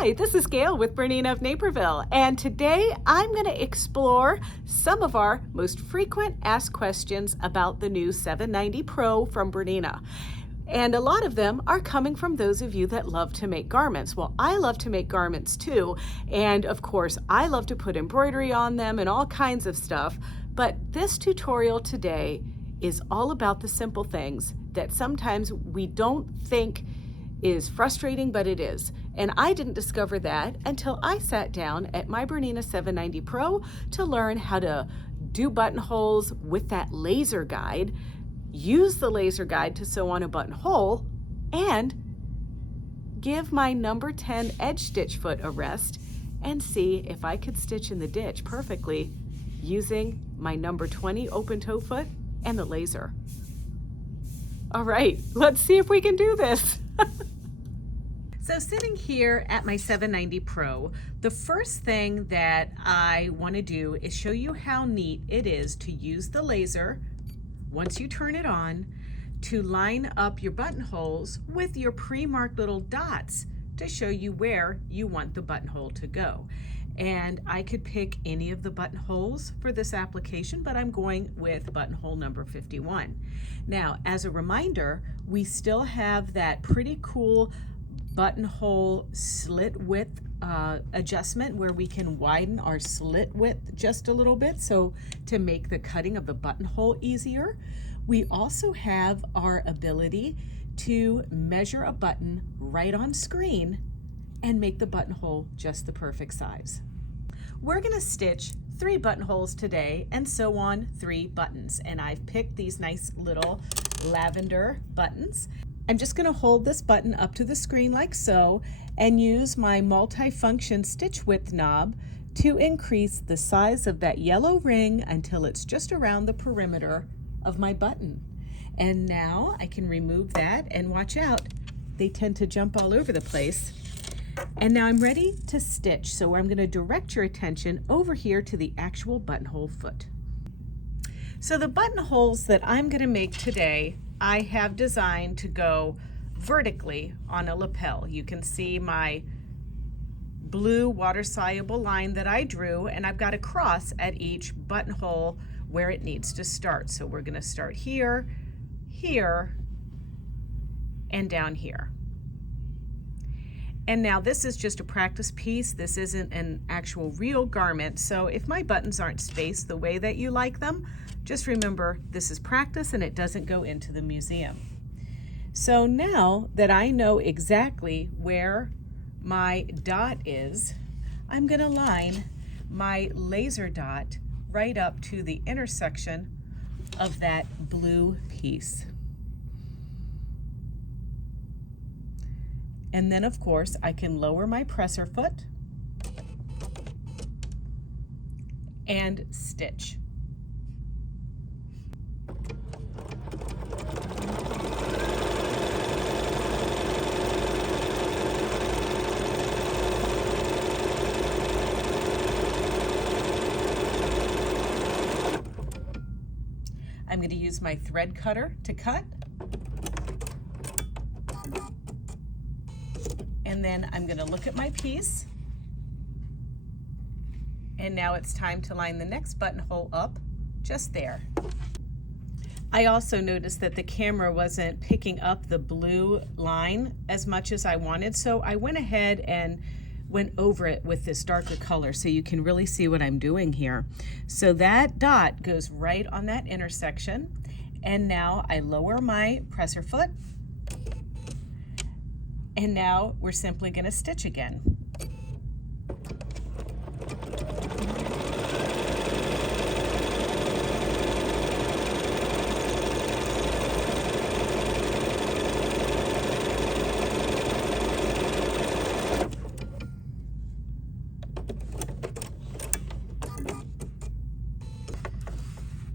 Hi, this is Gayle with BERNINA of Naperville, and today I'm going to explore some of our most frequent asked questions about the new 790 Pro from BERNINA. And a lot of them are coming from those of you that love to make garments. Well, I love to make garments too, and of course I love to put embroidery on them and all kinds of stuff, but this tutorial today is all about the simple things that sometimes we don't think is frustrating, but it is. And I didn't discover that until I sat down at my BERNINA 790 Pro to learn how to do buttonholes with that laser guide, use the laser guide to sew on a buttonhole, and give my number 10 edge stitch foot a rest and see if I could stitch in the ditch perfectly using my number 20 open toe foot and the laser. All right, let's see if we can do this. So sitting here at my 790 Pro, the first thing that I want to do is show you how neat it is to use the laser, once you turn it on, to line up your buttonholes with your pre-marked little dots to show you where you want the buttonhole to go. And I could pick any of the buttonholes for this application, but I'm going with buttonhole number 51. Now, as a reminder, we still have that pretty cool buttonhole slit width adjustment where we can widen our slit width just a little bit so to make the cutting of the buttonhole easier. We also have our ability to measure a button right on screen and make the buttonhole just the perfect size. We're going to stitch 3 buttonholes today and sew on 3 buttons, and I've picked these nice little lavender buttons. I'm just going to hold this button up to the screen like so and use my multi-function stitch width knob to increase the size of that yellow ring until it's just around the perimeter of my button. And now I can remove that, and watch out, they tend to jump all over the place. And now I'm ready to stitch, so I'm going to direct your attention over here to the actual buttonhole foot. So the buttonholes that I'm going to make today, I have designed to go vertically on a lapel. You can see my blue water-soluble line that I drew, and I've got a cross at each buttonhole where it needs to start. So we're going to start here, here, and down here. And now this is just a practice piece. This isn't an actual real garment. So if my buttons aren't spaced the way that you like them, just remember this is practice and it doesn't go into the museum. So now that I know exactly where my dot is, I'm going to line my laser dot right up to the intersection of that blue piece. And then of course I can lower my presser foot and stitch. I'm going to use my thread cutter to cut. And then I'm going to look at my piece. And now it's time to line the next buttonhole up just there. I also noticed that the camera wasn't picking up the blue line as much as I wanted, so I went ahead and went over it with this darker color so you can really see what I'm doing here. So that dot goes right on that intersection, and now I lower my presser foot, and now we're simply going to stitch again.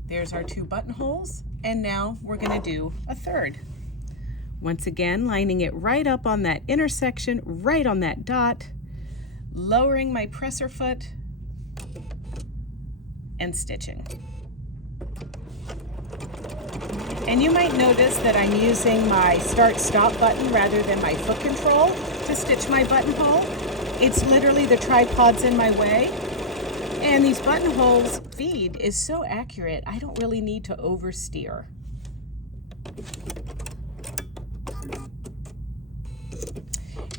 There's our 2 buttonholes, and now we're going to do a third. Once again, lining it right up on that intersection, right on that dot, lowering my presser foot, and stitching. And you might notice that I'm using my start-stop button rather than my foot control to stitch my buttonhole. It's literally the tripod's in my way. And these buttonholes feed is so accurate, I don't really need to oversteer.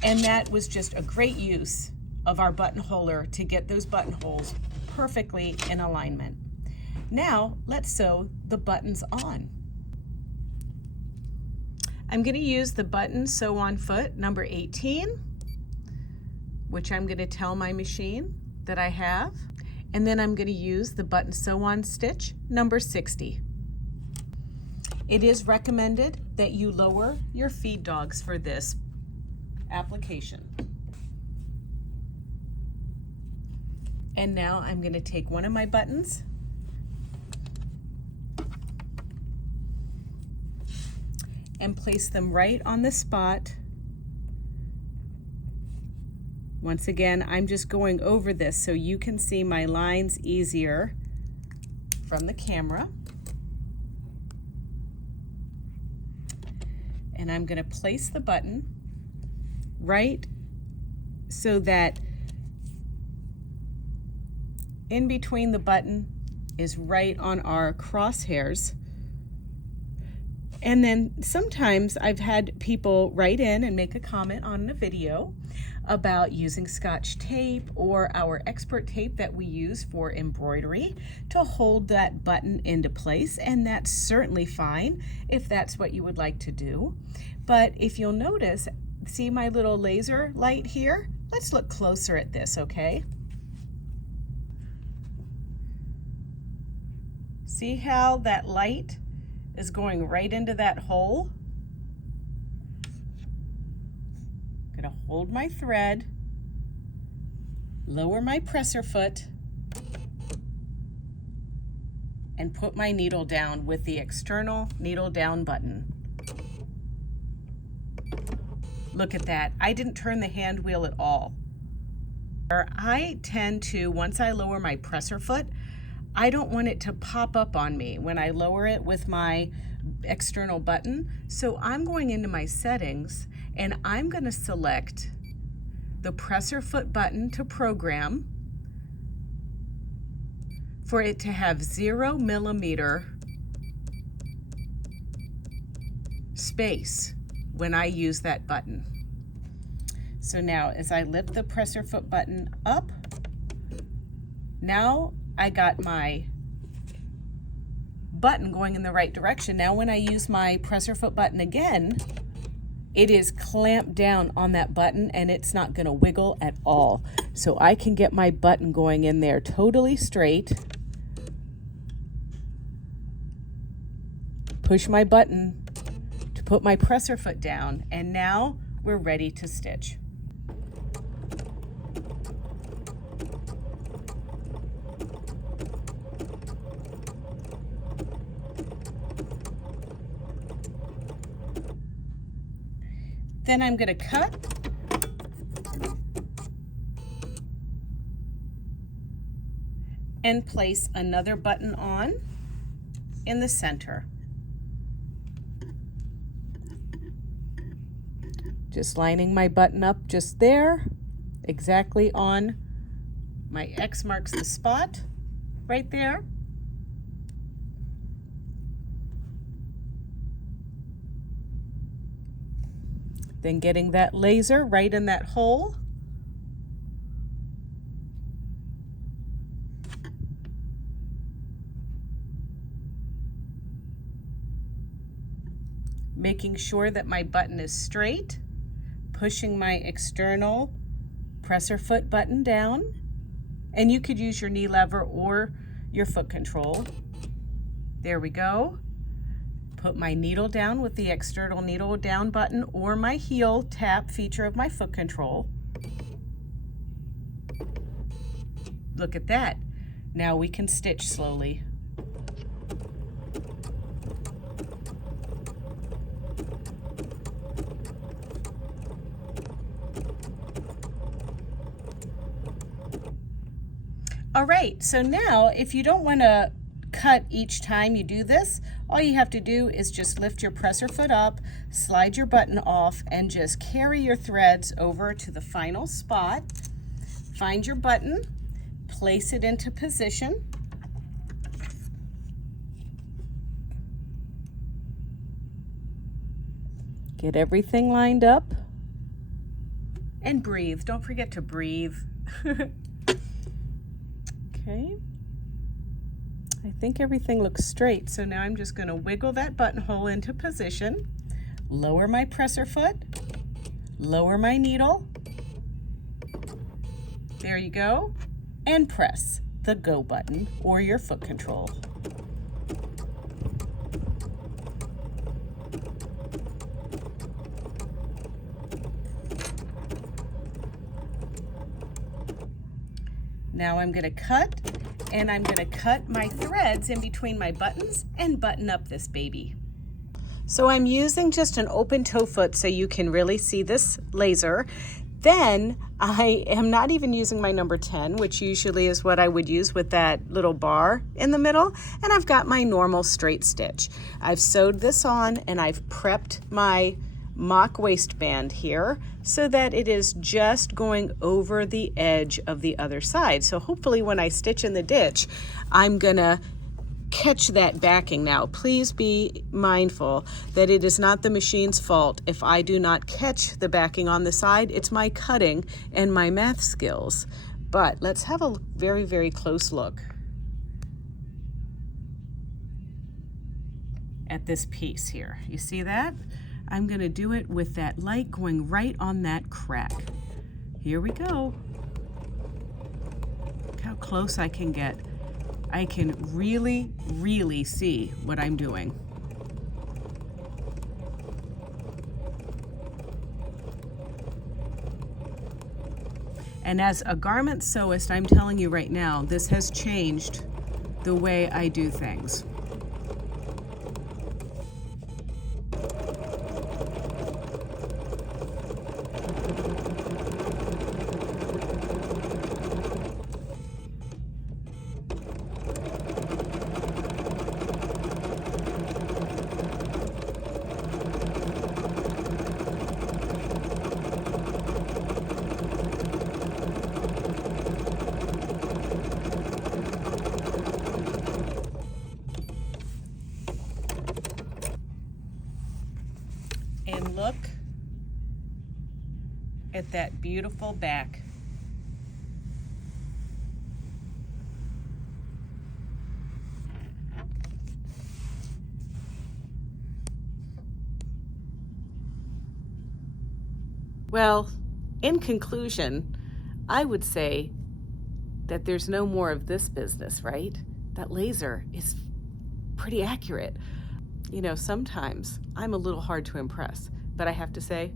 And that was just a great use of our buttonholer to get those buttonholes perfectly in alignment. Now, let's sew the buttons on. I'm going to use the button sew on foot number 18, which I'm going to tell my machine that I have. And then I'm going to use the button sew on stitch number 60. It is recommended that you lower your feed dogs for this application. And now I'm going to take one of my buttons and place them right on the spot. Once again, I'm just going over this so you can see my lines easier from the camera. And I'm going to place the button right so that in between the button is right on our crosshairs. And then sometimes I've had people write in and make a comment on the video about using Scotch tape or our expert tape that we use for embroidery to hold that button into place, and that's certainly fine if that's what you would like to do. But if you'll notice, see my little laser light here? Let's look closer at this, okay? See how that light is going right into that hole? I'm gonna hold my thread, lower my presser foot, and put my needle down with the external needle down button. Look at that, I didn't turn the hand wheel at all. I tend to, once I lower my presser foot, I don't want it to pop up on me when I lower it with my external button. So I'm going into my settings and I'm going to select the presser foot button to program for it to have 0 millimeter space when I use that button. So now as I lift the presser foot button up, now I got my button going in the right direction. Now when I use my presser foot button again, it is clamped down on that button and it's not going to wiggle at all. So I can get my button going in there totally straight. Push my button to put my presser foot down, and now we're ready to stitch. Then I'm going to cut and place another button on in the center. Just lining my button up just there, exactly on my X marks the spot right there. Then getting that laser right in that hole. Making sure that my button is straight, pushing my external presser foot button down, and you could use your knee lever or your foot control. There we go. Put my needle down with the external needle down button or my heel tap feature of my foot control. Look at that. Now we can stitch slowly. All right, so now if you don't want to cut each time you do this, all you have to do is just lift your presser foot up, slide your button off, and just carry your threads over to the final spot. Find your button, place it into position. Get everything lined up. And breathe. Don't forget to breathe. Okay. I think everything looks straight, so now I'm just going to wiggle that buttonhole into position, lower my presser foot, lower my needle. There you go. And press the go button or your foot control. Now I'm going to cut, and I'm going to cut my threads in between my buttons and button up this baby. So I'm using just an open toe foot so you can really see this laser. Then I am not even using my number 10, which usually is what I would use with that little bar in the middle. And I've got my normal straight stitch. I've sewed this on and I've prepped my mock waistband here so that it is just going over the edge of the other side. So hopefully when I stitch in the ditch, I'm gonna catch that backing. Now, please be mindful that it is not the machine's fault if I do not catch the backing on the side. It's my cutting and my math skills. But let's have a very, very close look at this piece here. You see that? I'm gonna do it with that light going right on that crack. Here we go. Look how close I can get. I can really, really see what I'm doing. And as a garment sewist, I'm telling you right now, this has changed the way I do things. And look at that beautiful back. Well, in conclusion, I would say that there's no more of this business, right? That laser is pretty accurate. You know, sometimes I'm a little hard to impress, but I have to say,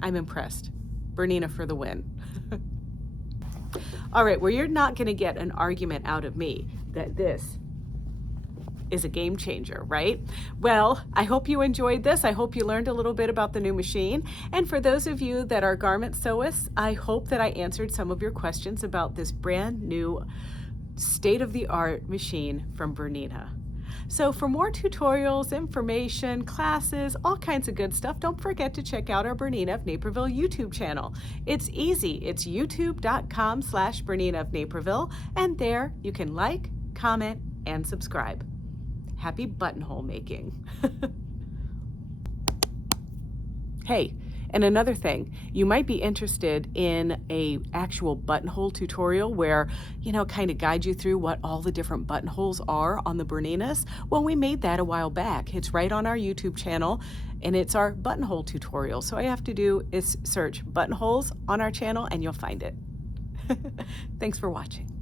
I'm impressed. Bernina for the win. All right, well, you're not gonna get an argument out of me that this is a game changer, right? Well, I hope you enjoyed this. I hope you learned a little bit about the new machine. And for those of you that are garment sewists, I hope that I answered some of your questions about this brand new state-of-the-art machine from Bernina. So for more tutorials, information, classes, all kinds of good stuff, don't forget to check out our Bernina of Naperville YouTube channel. It's easy. It's youtube.com/Bernina of Naperville, and there you can like, comment, and subscribe. Happy buttonhole making. Hey, and another thing, you might be interested in a actual buttonhole tutorial where, you know, kind of guide you through what all the different buttonholes are on the Berninas. Well, we made that a while back. It's right on our YouTube channel, and it's our buttonhole tutorial. So all you have to do is search buttonholes on our channel and you'll find it. Thanks for watching.